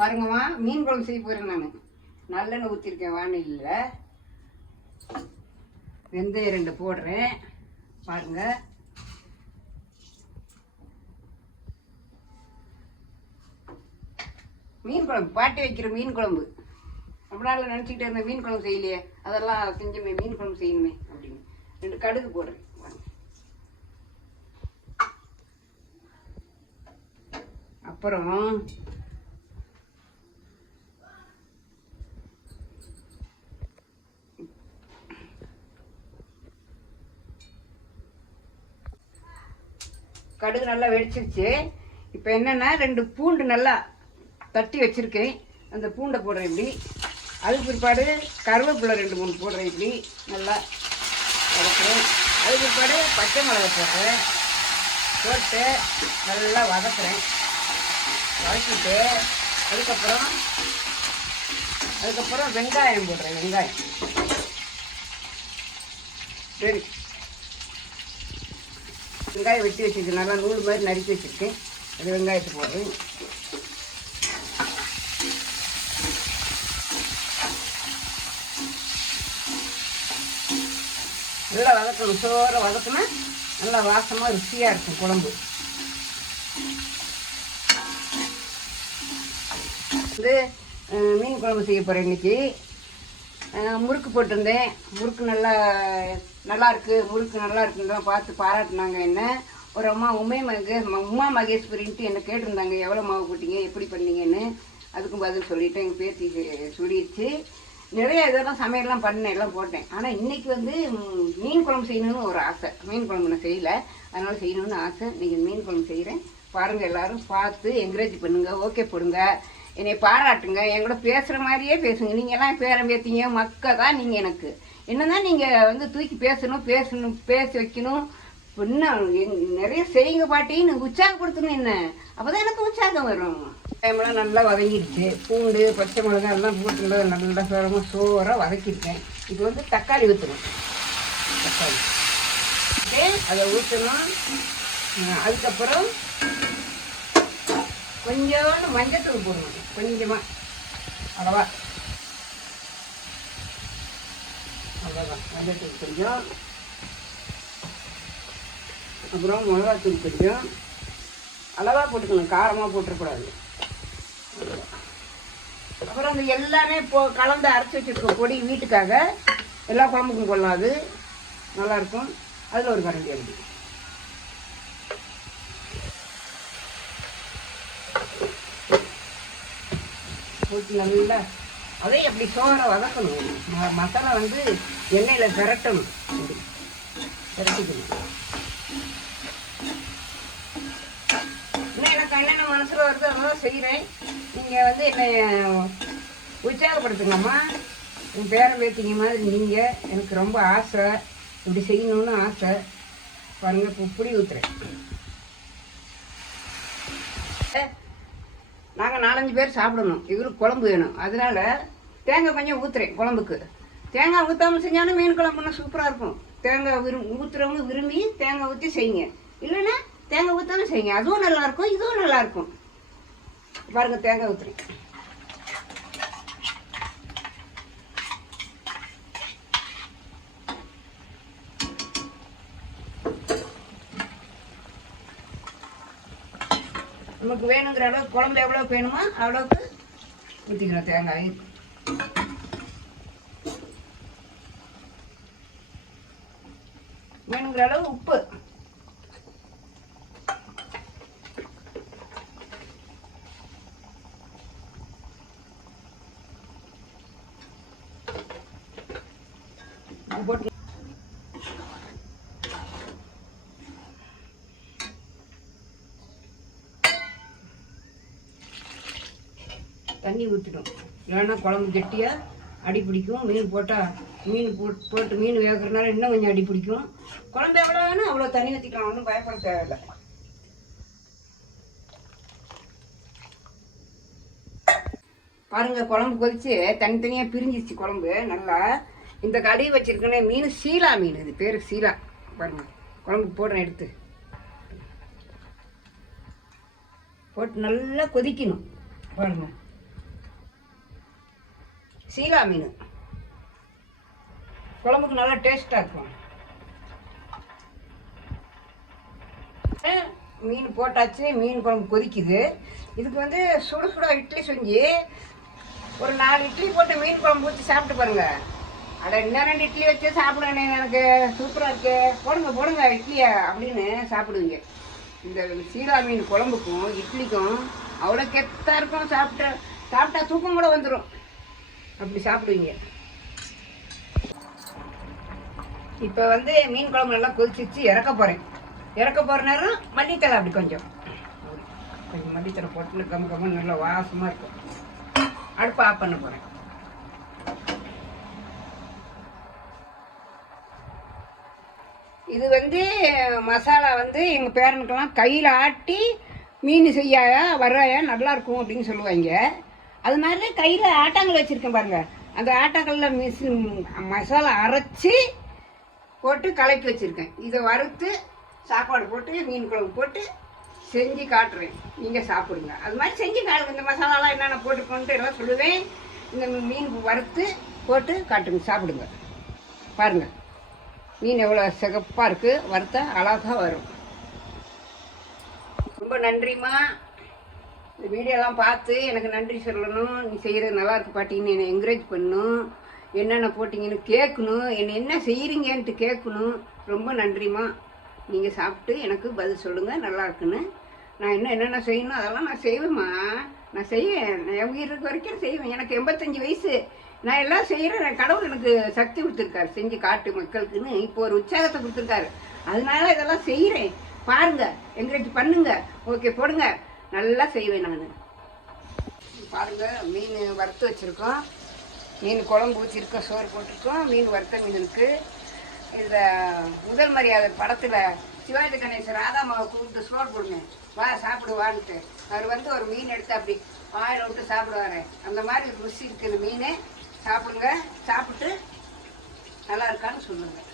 பாருங்கம்மா, மீன் குழம்பு செய்ய போகிறேன். நான் நல்லெண்ணெய் ஊற்றிருக்கேன் வானிலையில். வெந்தயம் 2 போடுறேன். பாருங்க, மீன் குழம்பு பாட்டி வைக்கிற மீன் குழம்பு. அப்படினால நினச்சிக்கிட்டே இருந்தேன் மீன் குழம்பு செய்யலையே, அதெல்லாம் செஞ்சுமே மீன் குழம்பு செய்யணுமே அப்படின்னு 2 கடுகு போடுறேன். அப்புறம் கடுகு நல்லா வெடிச்சிருச்சு. இப்போ என்னென்னா 2 பூண்டு நல்லா தட்டி வச்சுருக்கேன், அந்த பூண்டை போடுறேன் இப்படி. அதுக்கு பிற்பாடு கருவேப்பிலை 2-3 போடுறேன் இப்படி நல்லா வதக்குறேன். அதுக்கு பிற்பாடு பச்சை மிளகாய் போடுறேன், போட்டு நல்லா வதக்குறேன். வதக்கிட்டு அதுக்கப்புறம் வெங்காயம் போடுறேன். வெங்காயம் சரி, வெங்காயம் வெட்டி வச்சுருக்கேன், நல்லா நூல் மாதிரி நறுக்கி வச்சுருக்கேன். அது வெங்காயத்தை போடுறேன். நல்லா வதக்கணும், சோறை வதக்குனா நல்லா வாசமாக ருசியாக இருக்கும் குழம்பு. வந்து மீன் குழம்பு செய்ய போகிறேன் இன்னைக்கு. முறுக்கு போட்டிருந்தேன், முறுக்கு நல்லா இருக்குது, முறுக்கு நல்லா இருக்குன்னு பார்த்து பாராட்டினாங்க என்ன. ஒரு அம்மா உமா மகேஸ்வரின்ட்டு என்னை கேட்டிருந்தாங்க, எவ்வளோ மாவு போட்டிங்க, எப்படி பண்ணீங்கன்னு. அதுக்கும் பதில் சொல்லிவிட்டேன். எங்கள் பேத்தி சொல்லிடுச்சு. நிறைய இதெல்லாம் சமையல்லாம் பண்ணேன், எல்லாம் போட்டேன். ஆனால் இன்றைக்கி வந்து மீன் குழம்பு செய்யணும்னு ஒரு ஆசை. மீன் குழம்பு நான் செய்யலை, அதனால் செய்யணும்னு ஆசை. நீங்கள் மீன் குழம்பு செய்கிறேன் பாருங்கள், எல்லோரும் பார்த்து என்கரேஜ் பண்ணுங்கள், ஓகே போடுங்க, என்னை பாராட்டுங்க, என் கூட பேசுகிற மாதிரியே பேசுங்க. நீங்கள்லாம் பேரம் பேத்திங்க, மக்கள் தான் நீங்கள். எனக்கு என்னதான் நீங்கள் வந்து தூக்கி பேச வைக்கணும். இன்னும் நிறைய செய்யுங்க பாட்டின்னு உற்சாகப்படுத்தணும் என்ன, அப்போ தான் எனக்கு உற்சாகம் வரும். டைம்லாம் நல்லா வதங்கிடுச்சு. பூண்டு பச்சை மிளகாய் எல்லாம் போட்டு நல்லா சோறாக வதக்கிருக்கேன். இப்போ வந்து தக்காளி ஊற்றணும். தக்காளி அதை ஊற்றணும். அதுக்கப்புறம் கொஞ்சோண்டு மஞ்சத்தூள் போடணும், கொஞ்சமாக அளவா. அவ்வளோதான், மஞ்சத்தூள் கொஞ்சம், அப்புறம் மிளகாத்தூள் கொஞ்சம் அளவாக போட்டுக்கணும், காரமாக போட்டுறக்கூடாது. அப்புறம் அந்த எல்லாமே கலந்து அரைச்சி வச்சுருக்க பொடி வீட்டுக்காக எல்லா குழம்புக்கும் போடலாம், அது நல்லாயிருக்கும். அதில் ஒரு கரண்டி அரிசி போட்டு நல்லா அதே அப்படி சோறை வதக்கணும். மசாலா வந்து எண்ணெயில் திரட்டணும், திரட்டிக்கணும். இன்னும் எனக்கு என்னென்ன மனசில் வருது அதெல்லாம் செய்கிறேன். நீங்கள் வந்து என்னை உற்சாகப்படுத்துங்கம்மா, என் பேரம் பேத்திங்க மாதிரி நீங்கள். எனக்கு ரொம்ப ஆசை, இப்படி செய்யணும்னு ஆசை. பாருங்கள், இப்போ புளி ஊற்றுறேன். நாங்கள் 4-5 பேர் சாப்பிடணும், இவருக்கு குழம்பு வேணும், அதனால தேங்காய் கொஞ்சம் ஊற்றுறேன் குழம்புக்கு. தேங்காய் ஊற்றாமல் செஞ்சாலும் மீன் குழம்புன்னா சூப்பராக இருக்கும். தேங்காய் ஊற்றுறவங்க விரும்பி தேங்காய் ஊற்றி செய்யுங்க, இல்லைன்னா தேங்காய் ஊற்றாமல் செய்யுங்க, அதுவும் நல்லாயிருக்கும், இதுவும் நல்லாயிருக்கும். பாருங்கள், தேங்காய் ஊற்றுறேன். நமக்கு வேணுங்கிற அளவுக்கு குழம்புல எவ்வளோ வேணுமோ அவ்வளோக்கு ஊற்றிக்கணும் தேங்காய். வேணுங்கிற அளவு உப்பு, போட்டு தண்ணி ஊற்றிடும், இல்லைன்னா குழம்பு கெட்டியாக அடி பிடிக்கும். மீன் போட்டால் போட்டு மீன் வேகிறதுனால இன்னும் கொஞ்சம் அடி பிடிக்கும். குழம்பு எவ்வளோ வேணும் அவ்வளோ தண்ணி ஊற்றிக்கலாம், ஒன்றும் பயப்பட தேவையில்லை. பாருங்கள், குழம்பு கொதிச்சு தனித்தனியாக பிரிஞ்சிச்சு குழம்பு நல்லா. இந்த கடுகு வச்சுருக்கேனே மீன் சீலா மீன், இது பேர் சீலா. பாருங்கள், குழம்புக்கு போடுறேன், எடுத்து போட்டு நல்லா கொதிக்கணும். பாருங்கள், சீலா மீன் குழம்புக்கு நல்லா டேஸ்ட்டாக இருக்கும். மீன் போட்டாச்சு, மீன் குழம்பு கொதிக்குது. இதுக்கு வந்து சுட சுட இட்லி செஞ்சு ஒரு 4 இட்லி போட்டு மீன் குழம்பு ஊற்றி சாப்பிட்டு பாருங்க. அட இன்னும் 2 இட்லி வச்சு சாப்பிடுவேன், எனக்கு சூப்பராக இருக்கு, போடுங்க போடுங்க இட்லியை அப்படின்னு சாப்பிடுவீங்க. இந்த சீலா மீன் குழம்புக்கும் இட்லிக்கும் அவ்வளோ கெத்தாக இருக்கும். சாப்பிட்டா தூக்கம் கூட வந்துடும், அப்படி சாப்பிடுவீங்க. இப்போ வந்து மீன் குழம்பு நல்லா கொதிச்சிச்சு, இறக்க போகிற நேரம் மல்லித்தலை அப்படி கொஞ்சம் மல்லித்தலை போட்டு கம்ம நல்லா வாசமாக இருக்கும். அடுப்பு ஆஃப் பண்ண போகிறேன். இது வந்து மசாலா வந்து எங்கள் பேரனுக்கெல்லாம் கையில் ஆட்டி மீன் செய்யாயா வர்றாயா நல்லாயிருக்கும் அப்படின்னு சொல்லுவாங்க. அது மாதிரி கையில் ஆட்டாங்கல் வச்சுருக்கேன் பாருங்கள். அந்த ஆட்டாங்கல்லில் மசாலா அரைச்சி போட்டு கலக்கி வச்சுருக்கேன். இதை வறுத்து சாப்பாடு போட்டு மீன் குழம்பு போட்டு செஞ்சு காட்டுறேன், நீங்கள் சாப்பிடுங்க. அது மாதிரி செஞ்சு காட்டுங்க. இந்த மசாலாலாம் என்னென்ன போட்டுக்கோன்ட்டு எல்லாம் சொல்லுவேன். இந்த மீன் வறுத்து போட்டு காட்டுங்க, சாப்பிடுங்க. பாருங்கள் மீன் எவ்வளோ சிகப்பாக இருக்குது, வறுத்தா அழகாக வரும். ரொம்ப நன்றிம்மா. இந்த வீடியோலாம் பார்த்து எனக்கு நன்றி சொல்லணும். நீ செய்கிறது நல்லா இருக்கு பாட்டின்னு என்னை என்கரேஜ் பண்ணணும். என்னென்ன போட்டிங்கன்னு கேட்கணும், என்ன செய்கிறீங்கன்ட்டு கேட்கணும். ரொம்ப நன்றிம்மா. நீங்கள் சாப்பிட்டு எனக்கு பதில் சொல்லுங்கள் நல்லா இருக்குன்னு. நான் இன்னும் என்னென்ன செய்யணும் அதெல்லாம் நான் செய்வேம்மா. நான் செய்வேன், என் உயிர் இருக்க வரைக்கும் செய்வேன். எனக்கு 85 வயசு. நான் எல்லாம் செய்கிறேன். கடவுள் எனக்கு சக்தி கொடுத்துருக்காரு, செஞ்சு காட்டு மக்களுக்குன்னு இப்போ ஒரு உற்சாகத்தை கொடுத்துருக்காரு. அதனால இதெல்லாம் செய்கிறேன். பாருங்கள், என்கரேஜ் பண்ணுங்க. ஓகே போடுங்க, நல்லா செய்வேன் நான். பாருங்கள் மீன் வறுத்து வச்சுருக்கோம், மீன் குழம்பு ஊற்றிருக்கோம், சோறு போட்டிருக்கோம், மீன் வறுத்த மீன் இருக்குது. இதில் முதல் மரியாதை படத்தில் சிவாஜி கணேசன் ராதாமாவை கூப்பிட்டு சோறு போடுங்க, வா சாப்பிடுவான்ட்டு. அவர் வந்து ஒரு மீன் எடுத்து அப்படி வாயில் விட்டு சாப்பிடுவார். அந்த மாதிரி ருசி இருக்குது மீன். சாப்பிடுங்க, சாப்பிட்டு நல்லா இருக்கான்னு சொல்லுங்கள்.